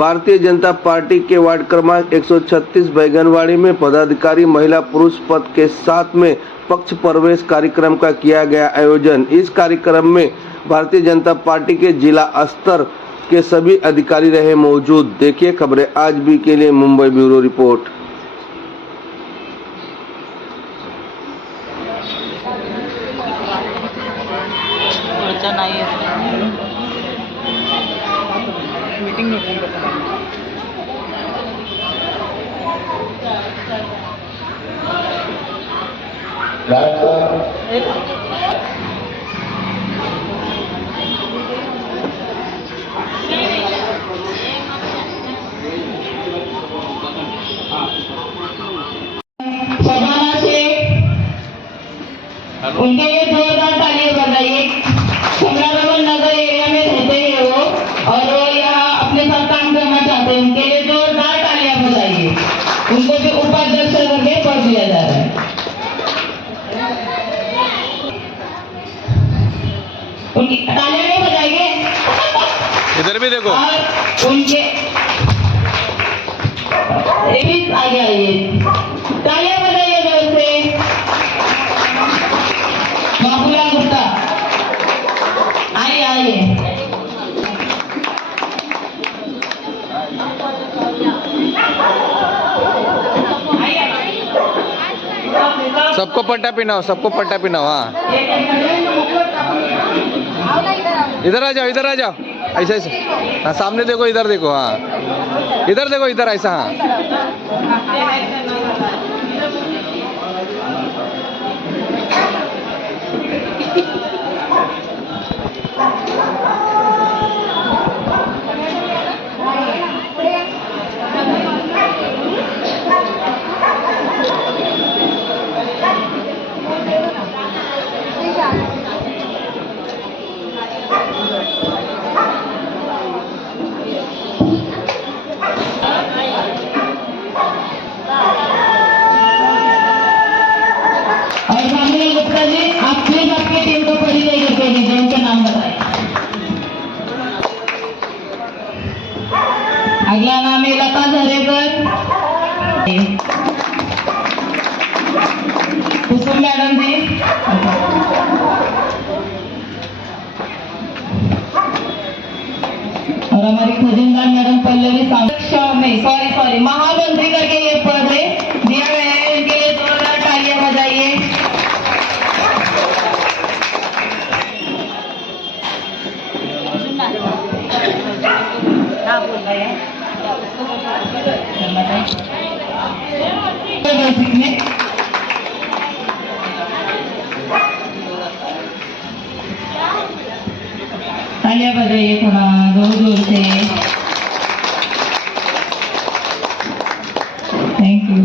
Bharatiya Janata party के ward क्रमांक 136 बैगनवाड़ी में पदाधिकारी महिला पुरुष पद के साथ में पक्ष प्रवेश कार्यक्रम का किया गया आयोजन। इस कार्यक्रम में भारतीय जनता पार्टी के जिला स्तर के सभी अधिकारी रहे मौजूद। देखिए खबरें आज भी के लिए मुंबई ब्यूरो रिपोर्ट। मीटिंग में फोन उनके लिए जोरदार तालियां बजाइए। कमलानगर नगर एरिया में रहते हैं वो, और वो यहाँ अपने साथ काम करना चाहते हैं। उनके लिए जोरदार तालियां बजाइए। उनको भी उपाध्यक्ष करके पद दिया जा रहा है। उनकी तालियां नहीं बजाएंगे, इधर भी देखो। और उनके आगे आइए, तालियां बजाइए जोर से। बाबूलाल गुप्ता आइए आइए। सबको पट्टा पिनाओ, सबको पट्टा पिनाओ। हाँ इधर आ जाओ, इधर आ जाओ। ऐसा ऐसा, हाँ सामने देखो, इधर देखो। हाँ इधर देखो, इधर ऐसा। हाँ गुप्ता जी, आप प्लीज आपकी टीम को परिचय करके दीजिए, उनके नाम बताएं। अगला नाम है लता झरेकर। कुसुम मैडम जी। और हमारी खजीनदार मैडम पल्लवी नहीं सॉरी महामंत्री करके ये पद है दिया गया है। इनके लिए जोरदार तालियां बजाइए। तालियां बजाइए थोड़ा जोर जोर से। Thank you.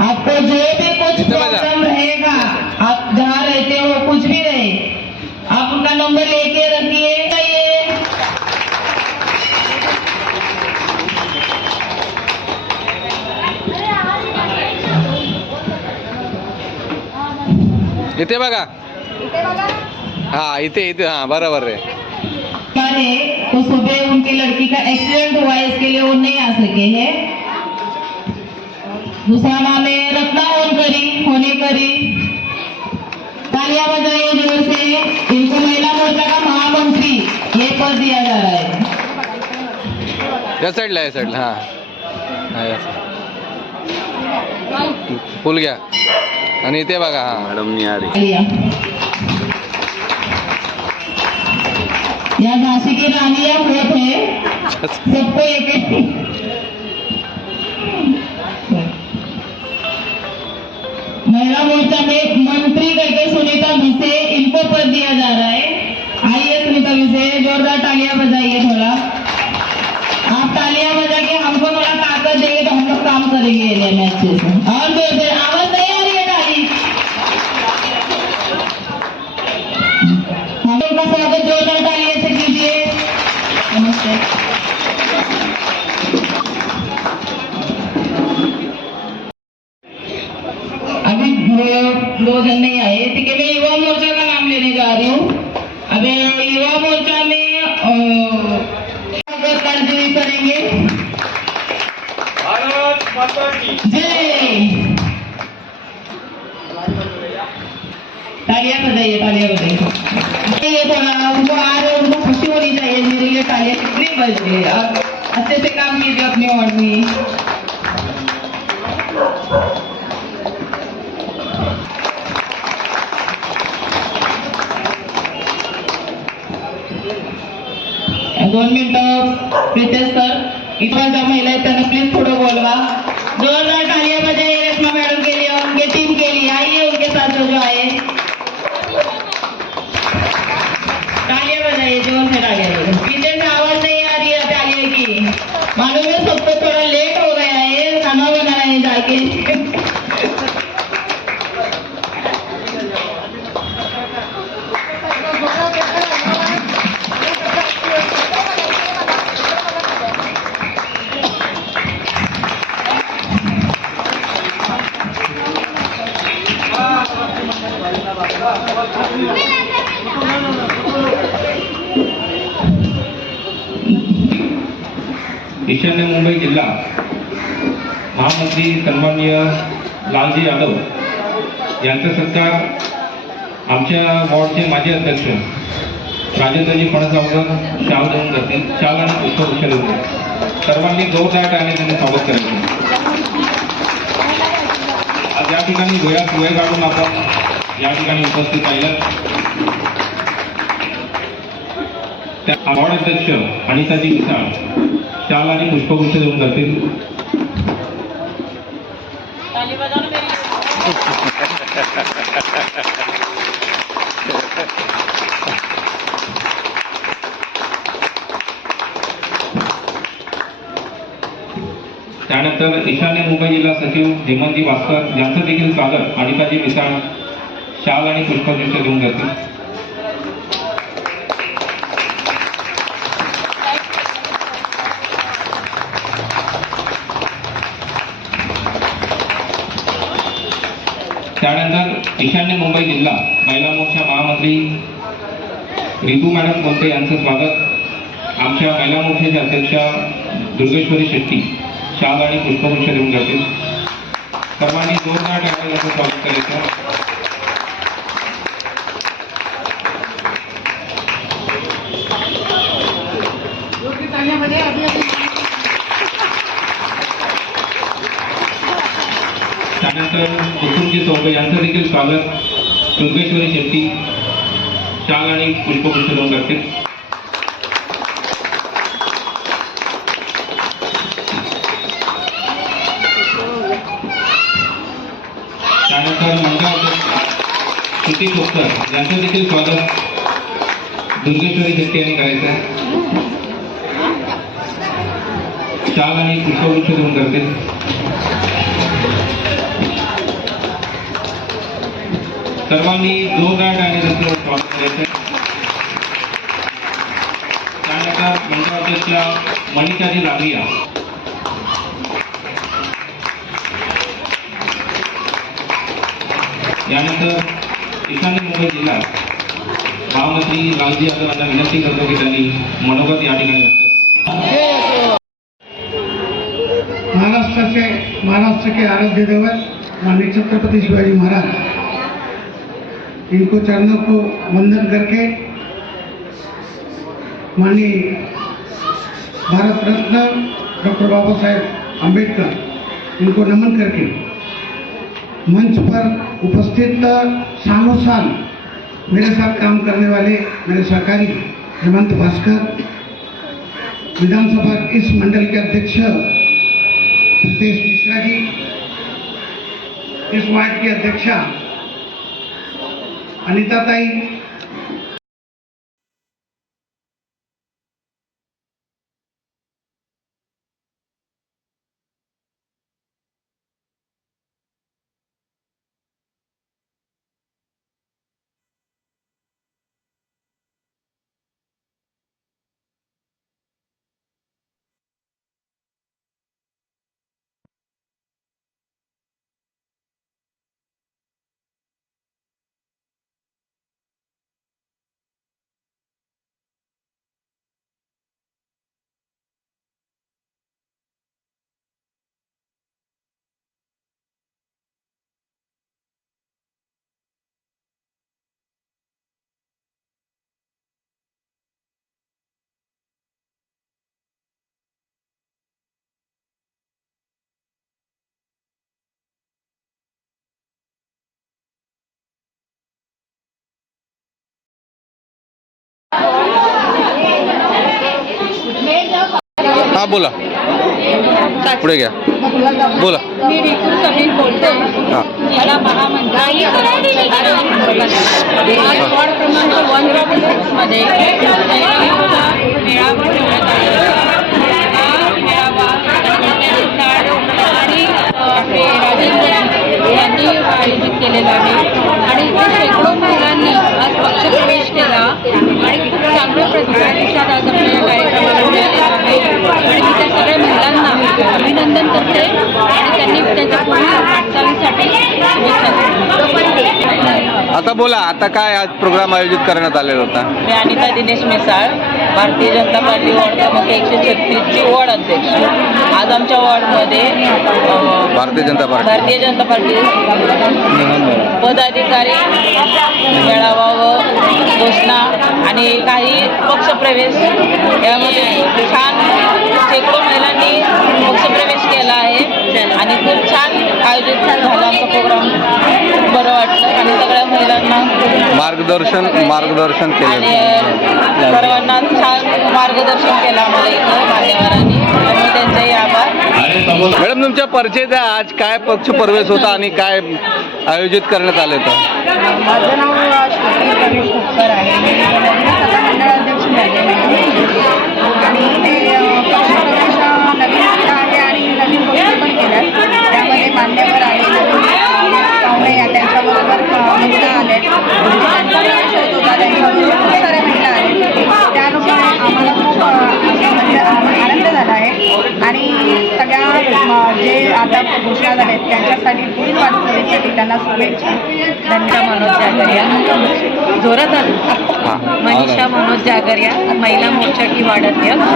आपको जो भी कुछ प्रॉब्लम रहेगा, आप जहाँ रहते हो कुछ भी रहे, आप उनका नंबर लेके रखिए। इथे बघा। हाँ इथे इथे, हाँ बराबर है। तो सुबह उनकी लड़की का एक्सीडेंट हुआ है, इसके लिए वो नहीं आ सके हैं। दूसरा नाम है रत्ना होने करी। तालियां बजाइए जोर से। इनको महिला मोर्चा का महामंत्री ये पद दिया जा रहा है। या साइडला, या साइडला। हाँ फुल घ्या। आणि इथे बघा। हाँ मॅडम नहीं आ रही। या झांसी की रानियां बहुत है, सबको एक महिला मोर्चा में मंत्री करके सुनीता भिसे, इनको पद दिया जा रहा है। आइए सुनीता भिसे, जोरदार तालियां बजाइए थोड़ा। आप तालियां बजा के हमको थोड़ा ताकत देंगे तो हम लोग काम करेंगे एरिया में अच्छे से। और जोर से आवाज नहीं आ रही है ताली। हम लोग का स्वागत जोरदार तालियों से कीजिए। नमस्ते। दो जन नहीं आए, ठीक है। मैं युवा मोर्चा का नाम लेने जा रही हूँ। अभी युवा मोर्चा में कार्य करेंगे। भारत माता की जय। तालियां बजाइए, तालियां बजाइए। ये थोड़ा उनको आज उनको खुशी होनी चाहिए, मेरे लिए तालियां कितनी बज रही है। और अच्छे से काम कीजिए अपने वार्ड में। दोन मिनिटं प्रितेश सर, इथं ज्या महिला आहेत त्यांना प्लीज थोडं बोलवा। जोरदार तालियां बजाइए रेशमा मैडम के लिए, उनके टीम के लिए। आइए उनके साथ जो आए, तालियां बजाइए, जोर से तालियां बजाइए। पीछे से आवाज नहीं आ रही है तालियों की। मालूम है सबको थोड़ा लेट हो गया है, खाना बनाना है जाके। ईशान्य मुंबई जिल्हा महामंत्री सन्माननीय लालजी यादव यांचा सत्कार आमच्या वॉर्डचे माजी अध्यक्ष राजेंद्रजी फणसावकर शाल देऊन जातील, शाल आणि पुष्पगुच्छ देऊन जातील। सर्वांनी जोरदार टाळ्याने त्यांनी स्वागत करायचे। आज या ठिकाणी वेळात वेळ काढून आपण या ठिकाणी उपस्थित राहिलात। त्या वॉर्ड अध्यक्ष अनिताजी मिसाळ शाल आणि पुष्पगुच्छ देऊन जातील। त्यानंतर ईशान्य मुंबई जिल्हा सचिव हेमंतजी भास्कर यांचं देखील स्वागत अनिताजी मिसाळ शाल आणि पुष्पगुच्छ देऊन जातील। त्यानंतर ईशान्य मुंबई जिल्हा महिला मोर्चा महामंत्री रितू मॅडम कोणते यांचं स्वागत आमच्या महिला मोर्चाच्या अध्यक्षा दुर्गेश्वरी शेट्टी शाल आणि पुष्पगुच्छ देऊन जातील। सर्वांनी जोरदार टाळ्या यांचं स्वागत करायचं। त्यानंतर कुसुमजी चौबे यांचं देखील स्वागत दुर्गेश्वरी शेट्टी शाल आणि पुष्पगुच्छ देऊन करतील। त्यानंतर मंडळाध्यक्ष श्रुती खोपकर यांचं देखील स्वागत दुर्गेश्वरी शेट्टी यांनी करायचं आहे। शाल आणि पुष्पगुच्छ देऊन करतील। सर्वांनी जोरदार टाळ्याने त्यांचं स्वागत करायचं। त्यानंतर मंडळाध्यक्ष मनीषाजी लाभरिया यानंतर ईशान्य मुंबई जिल्हा महामंत्री लालजी यादव यांना विनंती करतो की त्यांनी मनोगत या ठिकाणी व्यक्त करावे। महाराष्ट्र के आराध्य देवत माननीय छत्रपति शिवाजी महाराज, इनको चरणों को वंदन करके माननीय भारत रत्न डॉक्टर बाबा साहेब अम्बेडकर इनको नमन करके मंच पर उपस्थित सालों साल मेरे साथ काम करने वाले मेरे सहकारी हेमंत भास्कर, विधानसभा इस मंडल के अध्यक्ष प्रितेश मिश्रा जी, इस वार्ड की अध्यक्षा अनिता ताई, हाँ बोला पुढे घ्या बोला मी रितू समीर बोलते हाँ जिल्हा महामंत्री आज वॉर्ड क्रमांक 1 मध्ये महिलांचा मेळावा ठेवण्यात आला होता. हा मेळावा आणि आपले राजेंद्र यांनी आयोजित केलेला आहे आणि इथे शेकडो महिलांनी आज पक्षप्रवेश केला आणि खूप चांगल्या प्रतिसाद आज आपल्या कार्यक्रमाला मिळालेला आहे आणि मी त्या सगळ्या महिलांना अभिनंदन करते आणि त्यांनी त्यांच्या पुढील वाटचालीसाठी शुभेच्छा देते. आता बोला आता काय आज प्रोग्राम आयोजित करण्यात आलेला होता. मी अनिता दिनेश मिसाळ, भारतीय जनता पार्टी वॉर्ड क्रमांक 136ची वॉर्ड अध्यक्ष. आज आमच्या वॉर्डमध्ये भारतीय जनता पार्टी पदाधिकारी मेळावा व घोषणा आणि काही पक्षप्रवेश यामध्ये खूप छान शेकडो महिलांनी पक्षप्रवेश केला आहे आणि खूप छान आयोजित झाला आमचा प्रोग्राम. बरं वाटतं आणि सगळ्या महिलांना मार्गदर्शन आणि केले. सर्वांना छान मार्गदर्शन केलं आम्हाला इथं मान्यवरांनी, त्यामुळे त्यांचेही आभार. मॅडम तुमच्या परिचय द्या. आज काय पक्ष प्रवेश होता आणि काय आयोजित करण्यात आले होतं. माझं नाव श्रुती प्रवीण खोपकर आहे. मी नवीन कथा मंडळाध्यक्ष झालेले आहे आणि ते पक्षप्रवेश नवीन केला आहे आणि नवीन गोष्टी पण केल्या. त्यामध्ये मान्यवर आहे कावळे त्यांच्याबरोबर महिला आल्या, त्यांचा प्रवेश होत होता, त्यांच्याबरोबर खूप साऱ्या महिला आहेत. त्यानुसार आम्हाला खूप म्हणजे आनंद झाला आहे आणि सगळ्या जे आता घोषणा झाल्या आहेत त्यांच्यासाठी पुढील वाटचालीसाठी त्यांना शुभेच्छा. धन्यवाद. मनोज जागरिया जोरात मनीषा मनोज जागरिया महिला मोर्चा की वार्ड अध्यक्ष.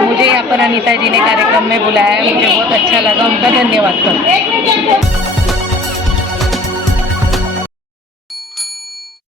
मुझे यहाँ पर अनीता जी ने कार्यक्रम में बुलाया, मुझे बहुत अच्छा लगा, उनका धन्यवाद करते हैं.